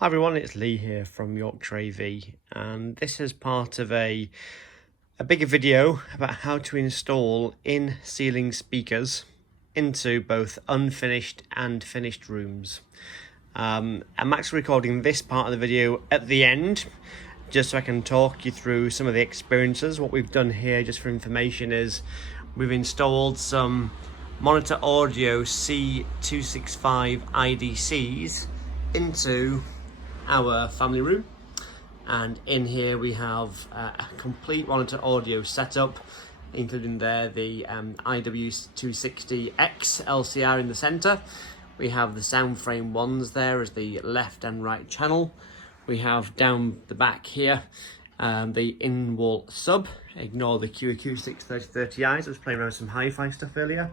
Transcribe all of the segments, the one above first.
Hi everyone, it's Lee here from Yorkshire AV, and this is part of a bigger video about how to install in-ceiling speakers into both unfinished and finished rooms. I'm actually recording this part of the video at the end, just so I can talk you through some of the experiences. What we've done here, just for information, is we've installed some monitor audio C265 IDCs into our family room, and in here we have a complete monitor audio setup, including there the IW260X LCR in the center. We have the sound frame ones there as the left and right channel. We have down the back here the in-wall sub. Ignore the Acoustics 3030Is, I was playing around with some HiFi stuff earlier.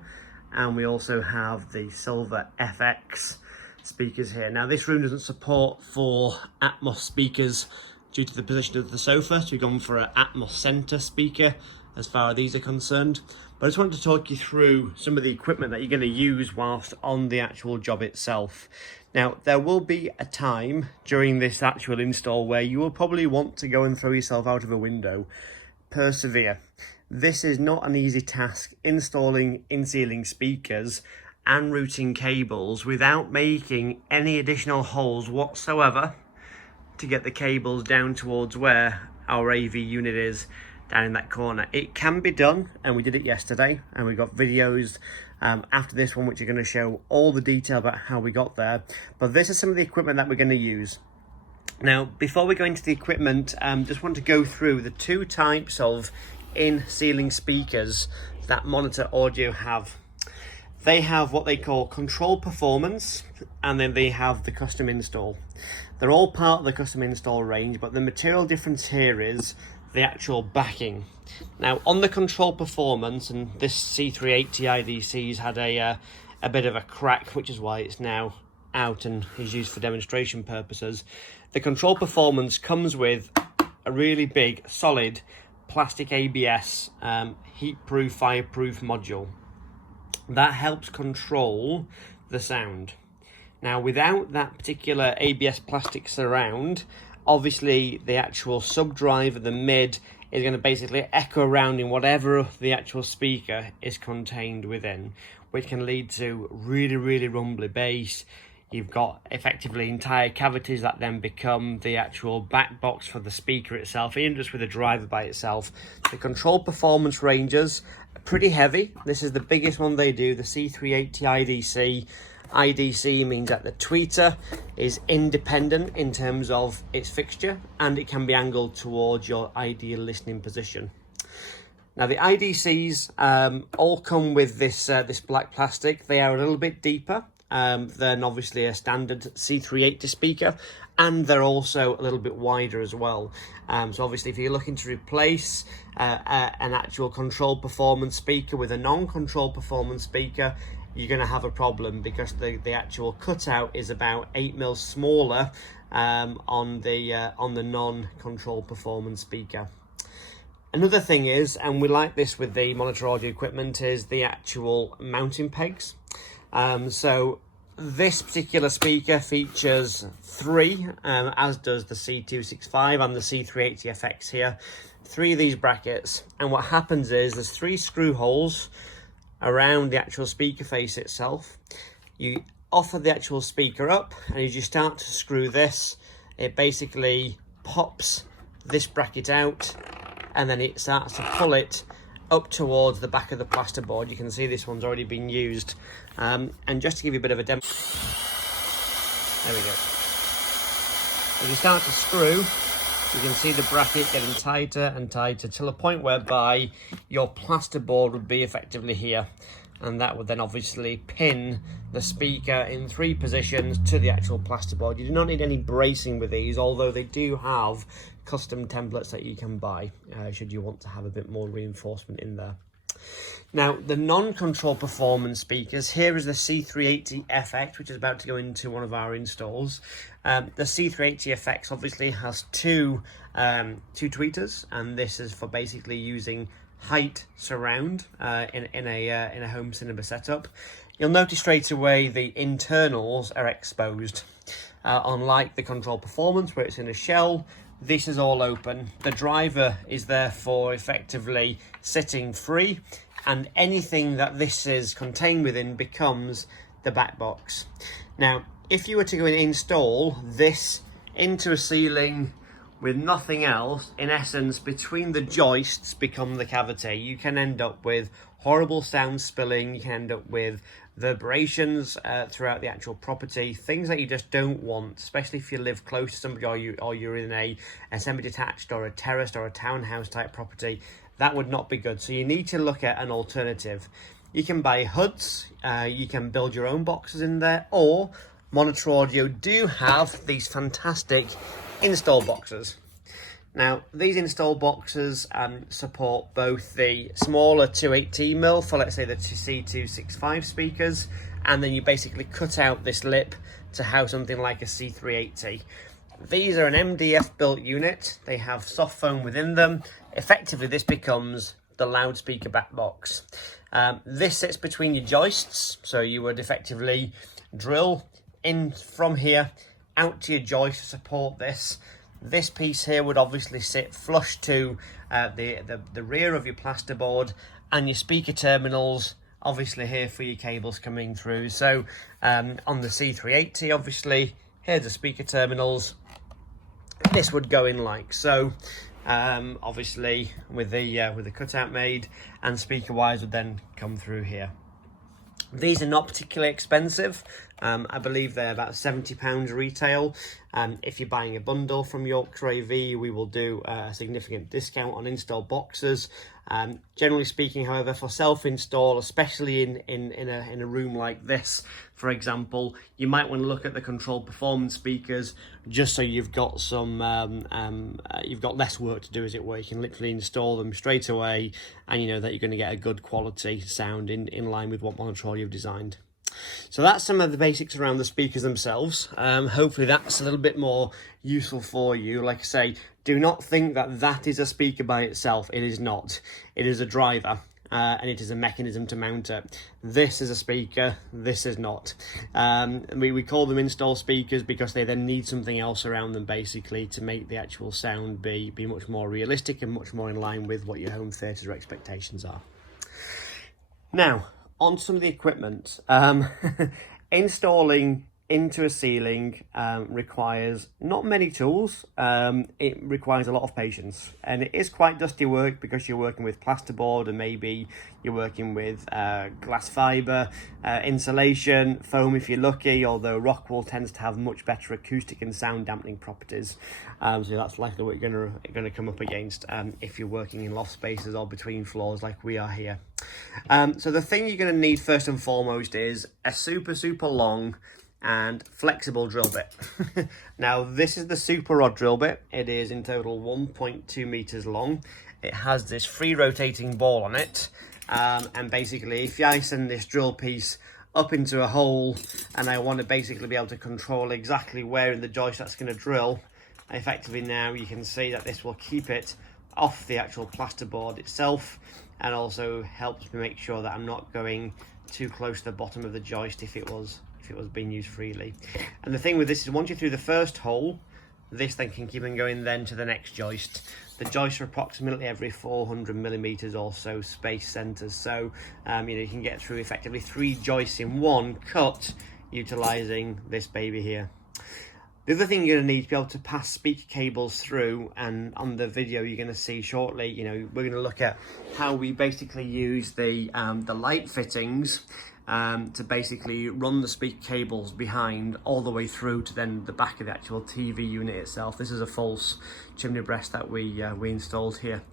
And we also have the Silver FX speakers here. Now this room doesn't support 4 Atmos speakers due to the position of the sofa, so we've gone for an Atmos center speaker as far as these are concerned. But I just wanted to talk you through some of the equipment that you're going to use whilst on the actual job itself. Now there will be a time during this actual install where you will probably want to go and throw yourself out of a window. Persevere. This is not an easy task, installing in-ceiling speakers and routing cables without making any additional holes whatsoever to get the cables down towards where our AV unit is, down in that corner. It can be done, and we did it yesterday, and we got videos after this one which are going to show all the detail about how we got there. But this is some of the equipment that we're going to use. Now before we go into the equipment, just want to go through the 2 types of in-ceiling speakers that monitor audio have. They have what they call control performance, and then they have the custom install. They're all part of the custom install range, but the material difference here is the actual backing. Now on the control performance, and this C380 IDC's had a bit of a crack, which is why it's now out and is used for demonstration purposes. The control performance comes with a really big solid plastic ABS heat-proof, fireproof module that helps control the sound. Now without that particular ABS plastic surround, obviously the actual sub-driver, the mid, is going to basically echo around in whatever the actual speaker is contained within, which can lead to really rumbly bass. You've got effectively entire cavities that then become the actual back box for the speaker itself, even just with the driver by itself. The control performance ranges are pretty heavy. This is the biggest one they do, the C380 IDC. IDC means that the tweeter is independent in terms of its fixture, and it can be angled towards your ideal listening position. Now the IDCs all come with this black plastic. They are a little bit deeper than obviously a standard C380 speaker, and they're also a little bit wider as well. So obviously if you're looking to replace an actual control performance speaker with a non-control performance speaker, you're going to have a problem, because the actual cutout is about 8mm smaller on the non-control performance speaker. Another thing is, and we like this with the monitor audio equipment, is the actual mounting pegs. So this particular speaker features 3, as does the C265 and the C380FX here. 3 of these brackets, and what happens is there's 3 screw holes around the actual speaker face itself. You offer the actual speaker up, and as you start to screw this, it basically pops this bracket out, and then it starts to pull it up towards the back of the plasterboard. You can see this one's already been used. And just to give you a bit of a demo, there we go. As you start to screw, you can see the bracket getting tighter and tighter till a point whereby your plasterboard would be effectively here, and that would then obviously pin the speaker in 3 positions to the actual plasterboard. You do not need any bracing with these, although they do have custom templates that you can buy should you want to have a bit more reinforcement in there. Now the non-control performance speakers, here is the C380FX, which is about to go into one of our installs. The C380FX obviously has two tweeters, and this is for basically using height surround in a home cinema setup. You'll notice straight away the internals are exposed. Unlike the control performance where it's in a shell, this is all open. The driver is therefore effectively sitting free, and anything that this is contained within becomes the back box. Now, if you were to go and install this into a ceiling with nothing else, in essence, between the joists become the cavity. You can end up with horrible sound spilling, you can end up with vibrations throughout the actual property, things that you just don't want, especially if you live close to somebody or you're in a semi-detached or a terraced or a townhouse type property. That would not be good. So you need to look at an alternative. You can buy hoods, you can build your own boxes in there, or Monitor Audio do have these fantastic install boxes. Now, these install boxes support both the smaller 280mm for, let's say, the C265 speakers, and then you basically cut out this lip to house something like a C380. These are an MDF built unit. They have soft foam within them. Effectively, this becomes the loudspeaker back box. This sits between your joists, so you would effectively drill in from here out to your joist to support this. This piece here would obviously sit flush to the rear of your plasterboard, and your speaker terminals obviously here for your cables coming through. So on the C380, obviously, here's the speaker terminals. This would go in like so, obviously with the cutout made, and speaker wires would then come through here. These are not particularly expensive. I believe they're about £70 retail. If you're buying a bundle from Yorkshire AV, we will do a significant discount on install boxes. Generally speaking, however, for self-install, especially in a room like this, for example, you might want to look at the controlled performance speakers, just so you've got some you've got less work to do, as it were. You can literally install them straight away, and you know that you're going to get a good quality sound in line with what Monitor Audio have designed. So that's some of the basics around the speakers themselves. Hopefully that's a little bit more useful for you. Like I say, do not think that that is a speaker by itself. It is not. It is a driver, and it is a mechanism to mount it. This is a speaker, this is not. We call them install speakers because they then need something else around them, basically, to make the actual sound be much more realistic and much more in line with what your home theatre expectations are. Now, on some of the equipment. Installing into a ceiling requires not many tools. It requires a lot of patience, and it is quite dusty work because you're working with plasterboard, and maybe you're working with glass fibre, insulation, foam if you're lucky, although rock wool tends to have much better acoustic and sound dampening properties. So that's likely what you're going to come up against if you're working in loft spaces or between floors like we are here. So the thing you're going to need first and foremost is a super long and flexible drill bit. Now, this is the super rod drill bit. It is in total 1.2 meters long. It has this free rotating ball on it, and basically if I send this drill piece up into a hole and I want to basically be able to control exactly where in the joist that's going to drill, effectively now you can see that this will keep it off the actual plasterboard itself, and also helps me make sure that I'm not going too close to the bottom of the joist if it was being used freely. And the thing with this is, once you're through the first hole, this then can keep on going then to the next joist. The joists are approximately every 400mm or so space centres, so you can get through effectively 3 joists in one cut utilising this baby here. The other thing you're going to need to be able to pass speaker cables through, and on the video you're going to see shortly, we're going to look at how we basically use the light fittings to basically run the speaker cables behind all the way through to then the back of the actual TV unit itself. This is a false chimney breast that we installed here.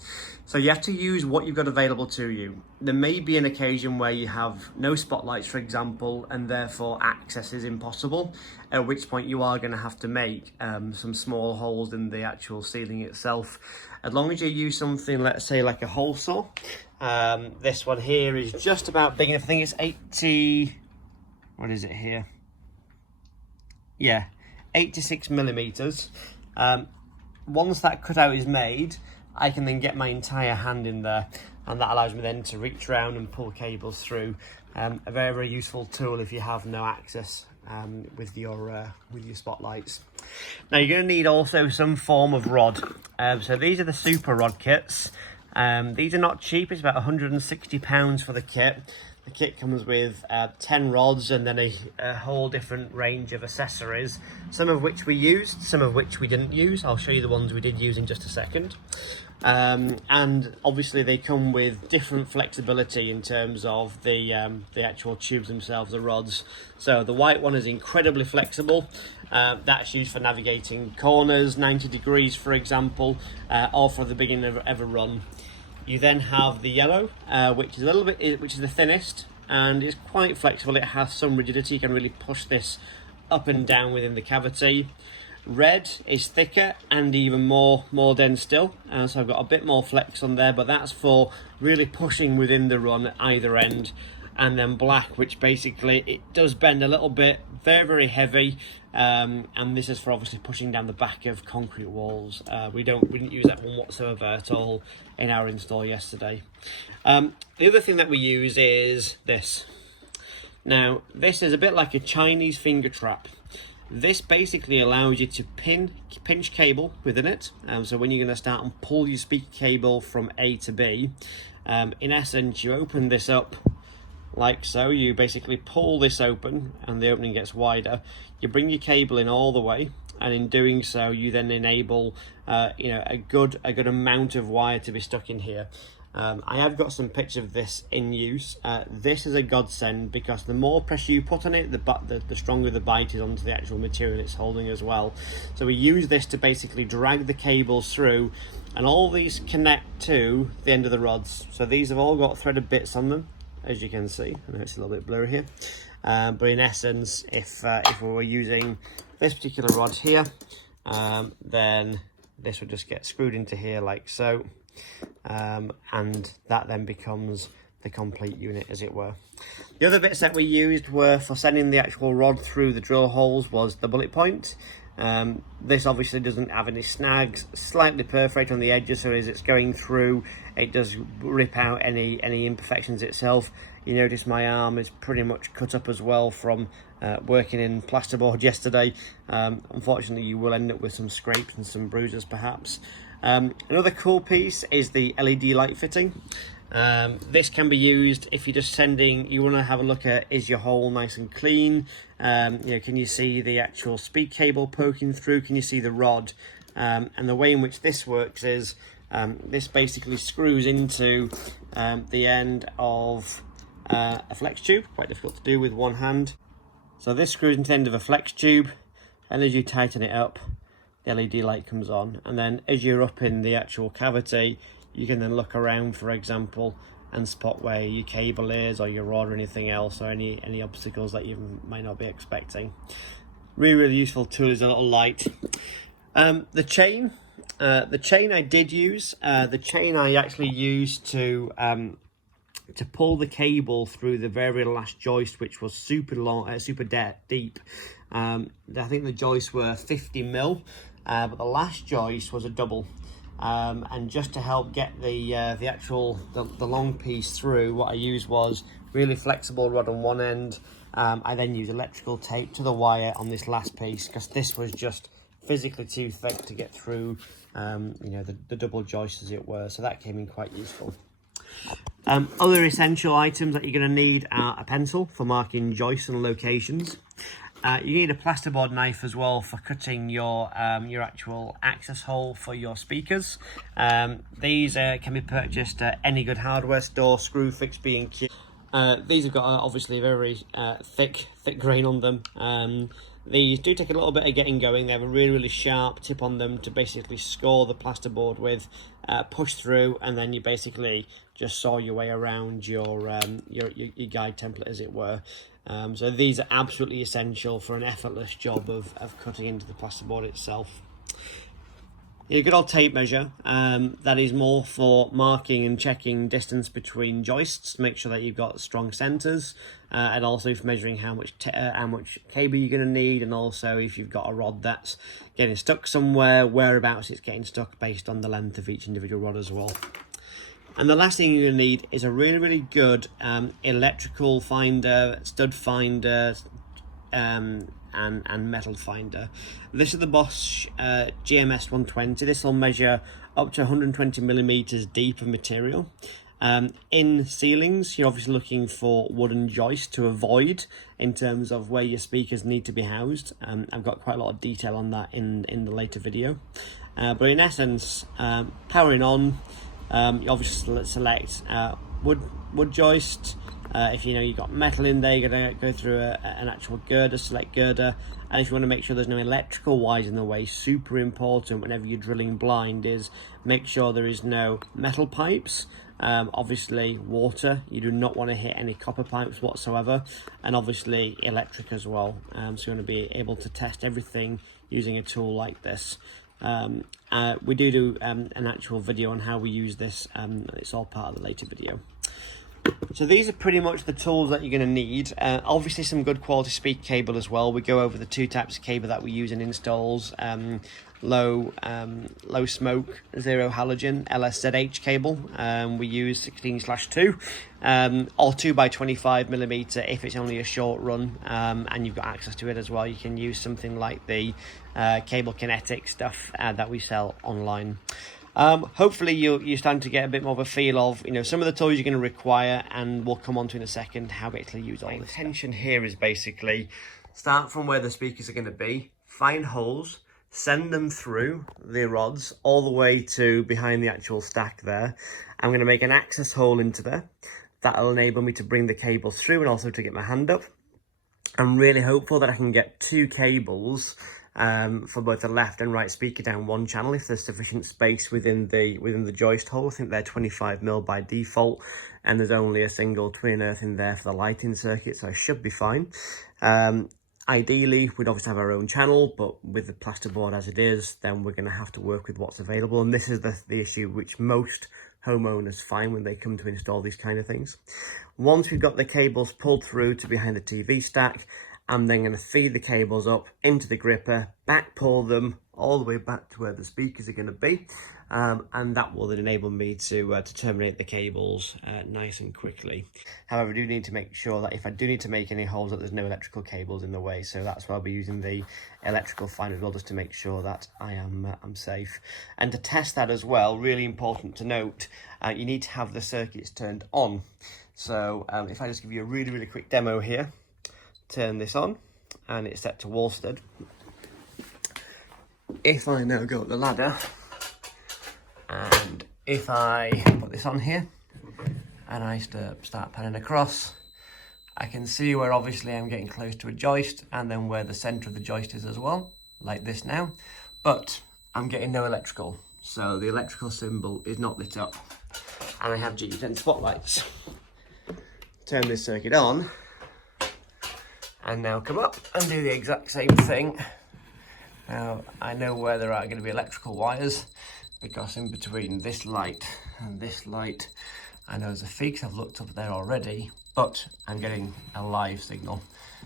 So you have to use what you've got available to you. There may be an occasion where you have no spotlights, for example, and therefore access is impossible, at which point you are going to have to make some small holes in the actual ceiling itself. As long as you use something, let's say like a hole saw, this one here is just about big enough. I think it's 80, what is it here? Yeah, 86mm. Once that cutout is made, I can then get my entire hand in there, and that allows me then to reach around and pull cables through. a very, very useful tool if you have no access with your spotlights. Now you're going to need also some form of rod. So these are the super rod kits. These are not cheap. It's about £160 for the kit. The kit comes with 10 rods and then a whole different range of accessories, some of which we used, some of which we didn't use. I'll show you the ones we did use in just a second. And obviously they come with different flexibility in terms of the actual tubes themselves, the rods. So the white one is incredibly flexible. That's used for navigating corners, 90 degrees for example, or for the beginning of a run. You then have the yellow, which is the thinnest and is quite flexible. It has some rigidity. You can really push this up and down within the cavity. Red is thicker and even more dense still, so I've got a bit more flex on there, but that's for really pushing within the run at either end. And then black, which basically it does bend a little bit, very, very heavy, and this is for obviously pushing down the back of concrete walls. We didn't use that one whatsoever at all in our install yesterday. The other thing that we use is this. Now this is a bit like a Chinese finger trap. This basically allows you to pinch cable within it. So when you're going to start and pull your speaker cable from A to B, in essence you open this up like so. You basically pull this open and the opening gets wider. You bring your cable in all the way, and in doing so you then enable a good amount of wire to be stuck in here. I have got some pictures of this in use. This is a godsend because the more pressure you put on it, the stronger the bite is onto the actual material it's holding as well. So we use this to basically drag the cables through, and all these connect to the end of the rods. So these have all got threaded bits on them, as you can see. I know it's a little bit blurry here, but in essence, if we were using this particular rod here, then this would just get screwed into here like so. And that then becomes the complete unit, as it were. The other bits that we used were for sending the actual rod through the drill holes was the bullet point. This obviously doesn't have any snags, slightly perforate on the edges, so as it's going through it does rip out any imperfections itself. You notice my arm is pretty much cut up as well from working in plasterboard yesterday. Unfortunately you will end up with some scrapes and some bruises perhaps. Another cool piece is the LED light fitting. This can be used if you're just you want to have a look at, is your hole nice and clean? Can you see the actual speak cable poking through? Can you see the rod? And the way in which this works is this basically screws into the end of a flex tube, quite difficult to do with one hand. So this screws into the end of a flex tube, and as you tighten it up, the LED light comes on, and then as you're up in the actual cavity, you can then look around, for example, and spot where your cable is or your rod or anything else, or any obstacles that you might not be expecting. Really useful tool is a little light. The chain I did use. The chain I actually used to pull the cable through the very last joist, which was super long, super deep. I think the joists were 50mm, but the last joist was a double. And just to help get the long piece through, what I used was really flexible rod on one end. I then used electrical tape to the wire on this last piece because this was just physically too thick to get through, the double joist, as it were. So that came in quite useful. Other essential items that you're going to need are a pencil for marking joists and locations. You need a plasterboard knife as well for cutting your actual access hole for your speakers. These can be purchased at any good hardware store, Screwfix, B&Q. These have got obviously a very thick grain on them. These do take a little bit of getting going. They have a really sharp tip on them to basically score the plasterboard with, push through, and then you basically just saw your way around your guide template, as it were. So these are absolutely essential for an effortless job of cutting into the plasterboard itself. Your good old tape measure, that is more for marking and checking distance between joists to make sure that you've got strong centres, and also for measuring how much cable you're going to need, and also if you've got a rod that's getting stuck somewhere, whereabouts it's getting stuck based on the length of each individual rod as well. And the last thing you're going to need is a really good electrical finder, stud finder, and metal finder. This is the Bosch GMS120. This will measure up to 120 millimeters deep of material. In ceilings, you're obviously looking for wooden joists to avoid in terms of where your speakers need to be housed. I've got quite a lot of detail on that in the later video. But in essence, powering on, you obviously select wood joist. If you know you've got metal in there, you're going to go through an actual girder, select girder. And if you want to make sure there's no electrical wires in the way, super important whenever you're drilling blind is make sure there is no metal pipes. Obviously water, you do not want to hit any copper pipes whatsoever, and obviously electric as well. So you want to be able to test everything using a tool like this. We do an actual video on how we use this. It's all part of the later video. So these are pretty much the tools that you're going to need. Obviously some good quality speaker cable as well. We go over the two types of cable that we use in installs. Low smoke, zero halogen, LSZH cable. We use 16/2 or 2x25 millimeter if it's only a short run, and you've got access to it as well. You can use something like the cable Kinetic stuff that we sell online. Hopefully you're starting to get a bit more of a feel of, you know, some of the tools you're going to require, and we'll come on to in a second how to actually use all this. The intention here is basically start from where the speakers are going to be, find holes, send them through the rods all the way to behind the actual stack there. I'm going to make an access hole into there. That'll enable me to bring the cables through and also to get my hand up. I'm really hopeful that I can get two cables for both the left and right speaker down one channel if there's sufficient space within the joist hole. I think they're 25mm by default, and there's only a single twin earth in there for the lighting circuit, so I should be fine. Ideally, we'd obviously have our own channel, but with the plasterboard as it is, then we're going to have to work with what's available. And this is the issue which most homeowners find when they come to install these kind of things. Once we've got the cables pulled through to behind the TV stack, I'm then going to feed the cables up into the gripper, back pull them all the way back to where the speakers are going to be, and that will then enable me to terminate the cables nice and quickly. However, I do need to make sure that if I do need to make any holes, that there's no electrical cables in the way, so that's why I'll be using the electrical finder as well, just to make sure that I'm safe. And to test that as well, really important to note, you need to have the circuits turned on. So if I just give you a really quick demo here, turn this on and it's set to wall stud. If I now go up the ladder and if I put this on here and I start panning across, I can see where obviously I'm getting close to a joist, and then where the center of the joist is as well, like this now, but I'm getting no electrical, so the electrical symbol is not lit up, and I have G10 spotlights. Turn this circuit on and now come up and do the exact same thing. Now I know where there are going to be electrical wires, because in between this light and this light, I know there's a feed, I've looked up there already, but I'm getting a live signal.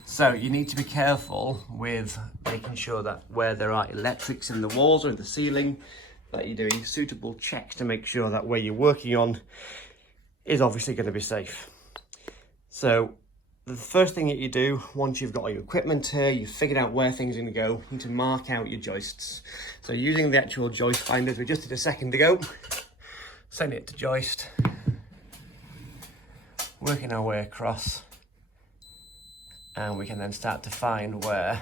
So you need to be careful with making sure that where there are electrics in the walls or in the ceiling, that you're doing suitable checks to make sure that where you're working on is obviously going to be safe. So the first thing that you do, once you've got all your equipment here, you've figured out where things are going to go, you need to mark out your joists. So using the actual joist finders we just did a second ago, send it to joist, working our way across, and we can then start to find where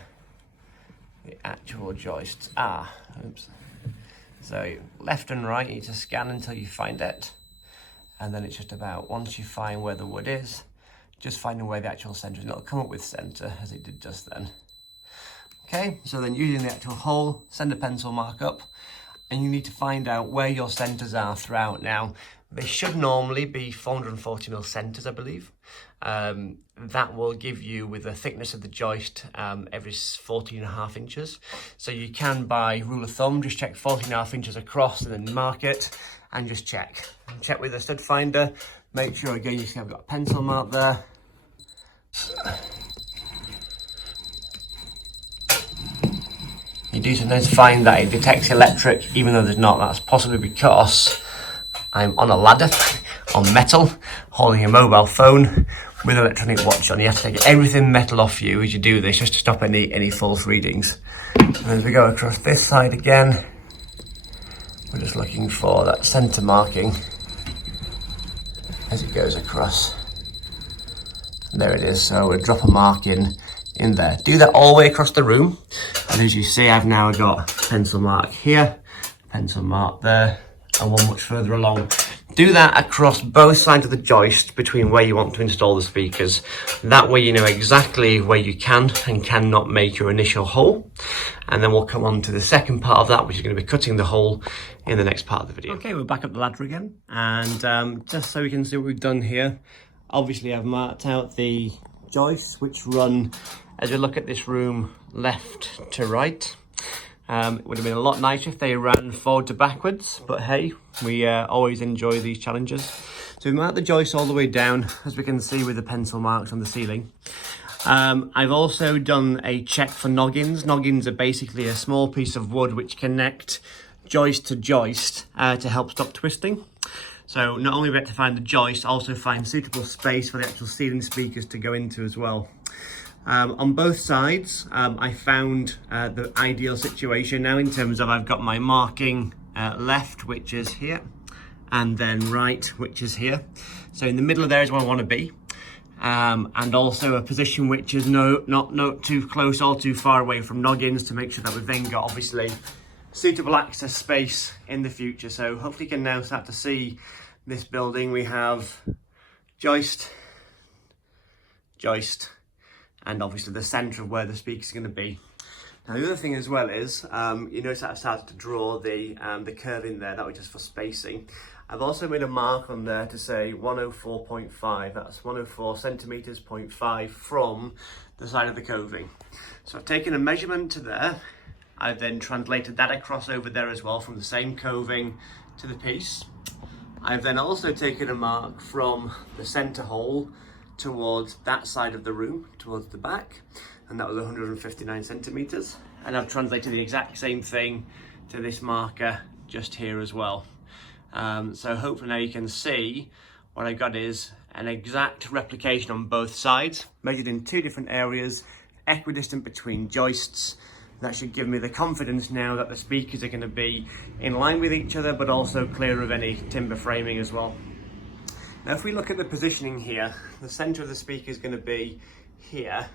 the actual joists are. Oops. So left and right, you need to scan until you find it, and then it's just about, once you find where the wood is, just finding where the actual centre is, and it'll come up with centre as it did just then. Okay, so then using the actual hole, send a pencil mark up, and you need to find out where your centres are throughout. Now, they should normally be 440mm centres, I believe. That will give you, with the thickness of the joist, every 14.5 inches. So you can, by rule of thumb, just check 14.5 inches across and then mark it and just check. Check with the stud finder. Make sure again you see I've got a pencil mark there. You do sometimes find that it detects electric even though there's not. That's possibly because I'm on a ladder on metal, holding a mobile phone with an electronic watch on. You have to take everything metal off you as you do this, just to stop any false readings. And as we go across this side again, we're just looking for that centre marking as it goes across. And there it is, so we'll drop a mark in there. Do that all the way across the room, and as you see, I've now got a pencil mark here, pencil mark there, and one much further along. Do that across both sides of the joist between where you want to install the speakers. That way you know exactly where you can and cannot make your initial hole. And then we'll come on to the second part of that, which is going to be cutting the hole in the next part of the video. Okay, we're back up the ladder again. And just so we can see what we've done here, obviously I've marked out the joists which run, as we look at this room, left to right. It would have been a lot nicer if they ran forward to backwards, but hey, we always enjoy these challenges. So we've marked the joists all the way down, as we can see with the pencil marks on the ceiling. I've also done a check for noggins. Noggins are basically a small piece of wood which connect joist to joist to help stop twisting. So not only do we have to find the joist, also find suitable space for the actual ceiling speakers to go into as well. On both sides, I found the ideal situation now in terms of I've got my marking left, which is here, and then right, which is here. So in the middle of there is where I want to be, and also a position which is not too close or too far away from noggins, to make sure that we've then got obviously suitable access space in the future. So hopefully you can now start to see this building. We have joist, joist, and obviously the centre of where the speaker's going to be. Now the other thing as well is, you notice that I started to draw the curve in there, that was just for spacing. I've also made a mark on there to say 104.5, that's 104 centimetres, 0.5 from the side of the coving. So I've taken a measurement to there, I've then translated that across over there as well from the same coving to the piece. I've then also taken a mark from the centre hole towards that side of the room, towards the back, and that was 159 centimetres. And I've translated the exact same thing to this marker just here as well. So hopefully now you can see what I got is an exact replication on both sides, measured in two different areas, equidistant between joists. That should give me the confidence now that the speakers are going to be in line with each other, but also clear of any timber framing as well. Now if we look at the positioning here, the centre of the speaker is going to be here,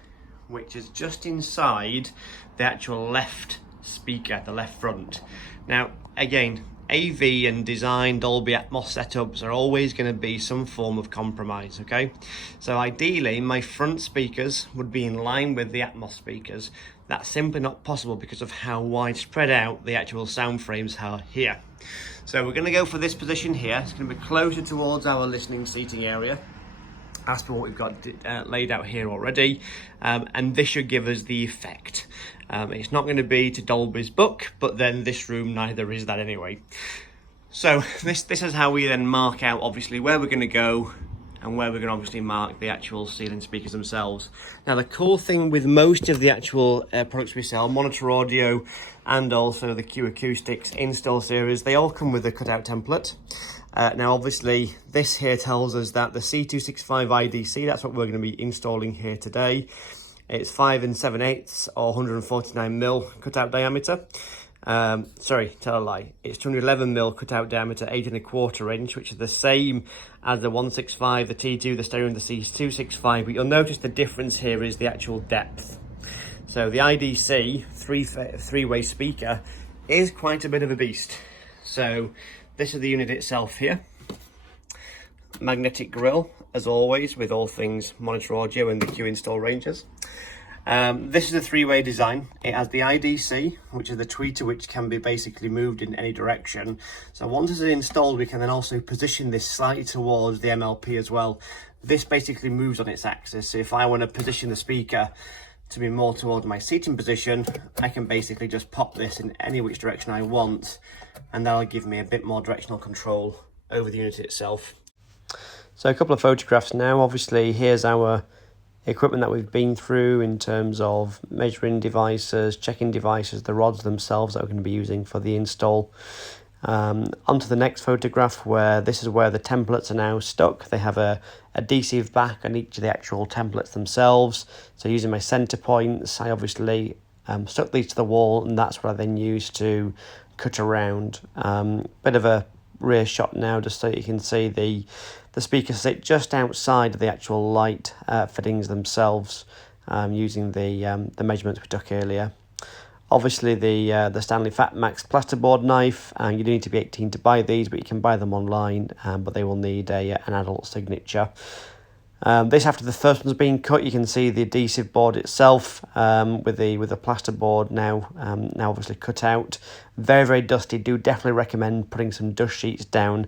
which is just inside the actual left speaker, the left front. Now again, AV and design Dolby ATMOS setups are always going to be some form of compromise, okay? So ideally my front speakers would be in line with the ATMOS speakers. That's simply not possible because of how widespread out the actual sound frames are here. So we're going to go for this position here. It's going to be closer towards our listening seating area, as per what we've got laid out here already, and this should give us the effect. It's not going to be to Dolby's book, but then this room neither is that anyway. So this is how we then mark out obviously where we're going to go and where we're going to obviously mark the actual ceiling speakers themselves. Now the cool thing with most of the actual products we sell, Monitor Audio and also the Q Acoustics install series, they all come with a cutout template. Now obviously this here tells us that the C265 IDC, that's what we're going to be installing here today. It's 5 7/8 or 149mm cutout diameter. Sorry, tell a lie. It's 211mm cutout diameter, 8 1/4 inch, which is the same as the 165, the T2, the stereo and the C265, but you'll notice the difference here is the actual depth. So the IDC three-way speaker is quite a bit of a beast. So this is the unit itself here. Magnetic grille, as always, with all things Monitor Audio and the Q install ranges. This is a three-way design. It has the IDC, which is the tweeter, which can be basically moved in any direction. So once it's installed, we can then also position this slightly towards the MLP as well. This basically moves on its axis. So if I want to position the speaker to be more towards my seating position, I can basically just pop this in any which direction I want, and that'll give me a bit more directional control over the unit itself. So a couple of photographs now. Obviously here's our equipment that we've been through in terms of measuring devices, checking devices, the rods themselves that we're going to be using for the install. Onto the next photograph, where this is where the templates are now stuck. They have a adhesive back on each of the actual templates themselves. So using my center points, I obviously stuck these to the wall, and that's what I then used to cut around. Bit of a rear shot now, just so you can see the speakers sit just outside of the actual light fittings themselves, using the measurements we took earlier. Obviously the Stanley Fat Max plasterboard knife, you do need to be 18 to buy these, but you can buy them online, but they will need an adult signature. This, after the first one's been cut, you can see the adhesive board itself, with the plasterboard now obviously cut out. Very, very dusty. Do definitely recommend putting some dust sheets down.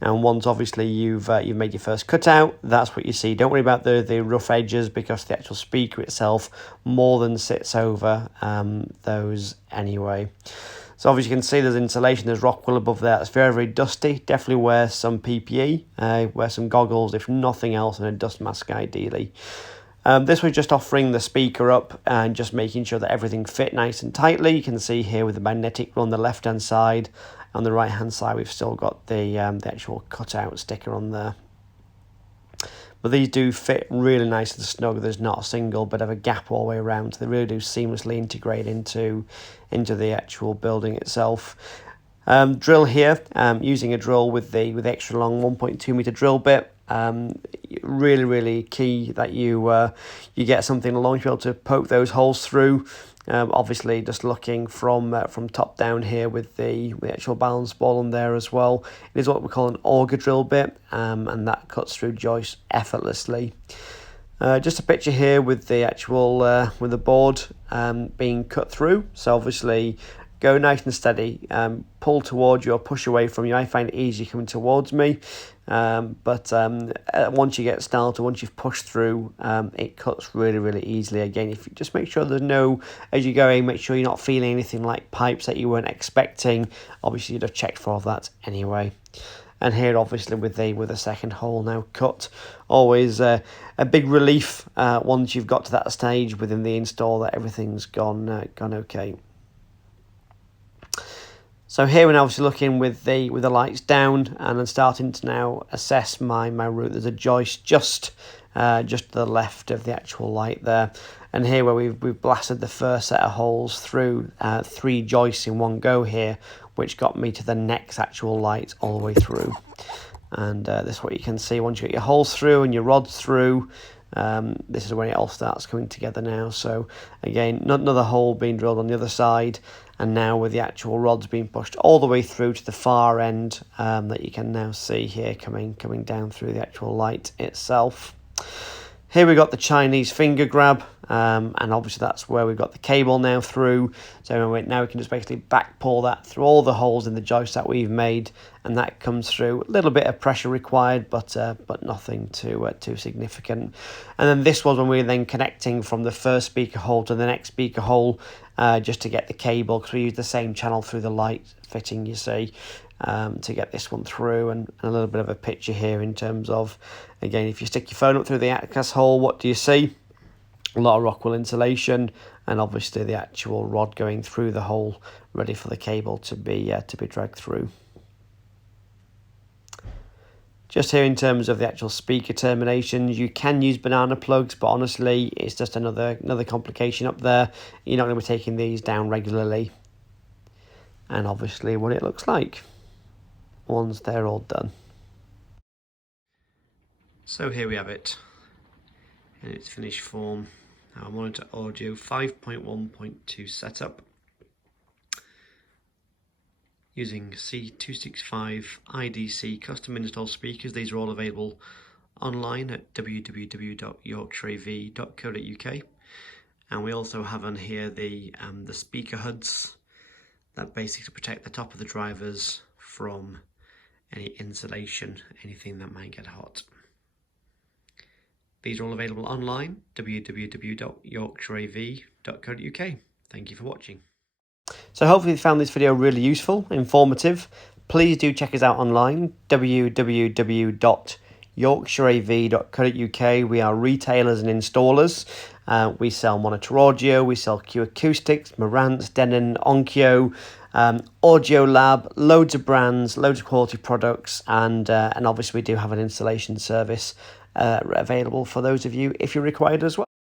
And once obviously you've made your first cutout, that's what you see. Don't worry about the rough edges, because the actual speaker itself more than sits over those anyway. So obviously you can see there's insulation, there's rock wool above there. It's very, very dusty. Definitely wear some PPE, wear some goggles, if nothing else, and a dust mask ideally. This was just offering the speaker up and just making sure that everything fit nice and tightly. You can see here with the magnetic on the left hand side. On the right hand side we've still got the actual cutout sticker on there. But these do fit really nice and snug. There's not a single bit of a gap all the way around. So they really do seamlessly integrate into the actual building itself. Drill here, using a drill with the extra long 1.2 meter drill bit. Really, really key that you get something long to be able to poke those holes through. Obviously just looking from top down here with the actual balance ball on there as well. It is what we call an auger drill bit, and that cuts through joists effortlessly. Just a picture here with the actual with the board being cut through. So obviously go nice and steady, pull towards you or push away from you. I find it easy coming towards me, but once you get started, once you've pushed through, it cuts really, really easily. Again, if you just make sure there's no, as you're going, make sure you're not feeling anything like pipes that you weren't expecting. Obviously you'd have checked for all of that anyway. And here obviously with the second hole now cut, always a big relief once you've got to that stage within the install that everything's gone okay. So here we're obviously looking with the lights down, and I'm starting to now assess my route. There's a joist just to the left of the actual light there, and here where we've blasted the first set of holes through 3 joists in one go here, which got me to the next actual light all the way through. And this is what you can see once you get your holes through and your rods through. This is when it all starts coming together now. So again, another hole being drilled on the other side, and now with the actual rods being pushed all the way through to the far end, that you can now see here coming down through the actual light itself. Here we got the Chinese finger grab, and obviously that's where we've got the cable now through. So now we can just basically back pull that through all the holes in the joist that we've made, and that comes through. A little bit of pressure required, but nothing too significant. And then this was when we were then connecting from the first speaker hole to the next speaker hole, just to get the cable, because we use the same channel through the light fitting, you see. To get this one through, and a little bit of a picture here in terms of, again, if you stick your phone up through the access hole, what do you see? A lot of rock wool insulation, and obviously the actual rod going through the hole, ready for the cable to be dragged through. Just here in terms of the actual speaker terminations, you can use banana plugs, but honestly, it's just another complication up there. You're not going to be taking these down regularly. And obviously what it looks like once they're all done. So here we have it in its finished form. Our monitor audio 5.1.2 setup using C265 IDC custom install speakers. These are all available online at www.yorkshireav.co.uk, and we also have on here the speaker hoods that basically protect the top of the drivers from any insulation, anything that might get hot. These are all available online, www.yorkshireav.co.uk. Thank you for watching. So hopefully you found this video really useful, informative. Please do check us out online, www.yorkshireav.co.uk. yorkshireav.co.uk. We are retailers and installers. We sell monitor audio, we sell Acoustics, Marantz, Denon, ONKYO, audiolab, loads of brands, loads of quality products, and obviously we do have an installation service available for those of you if you're required as well.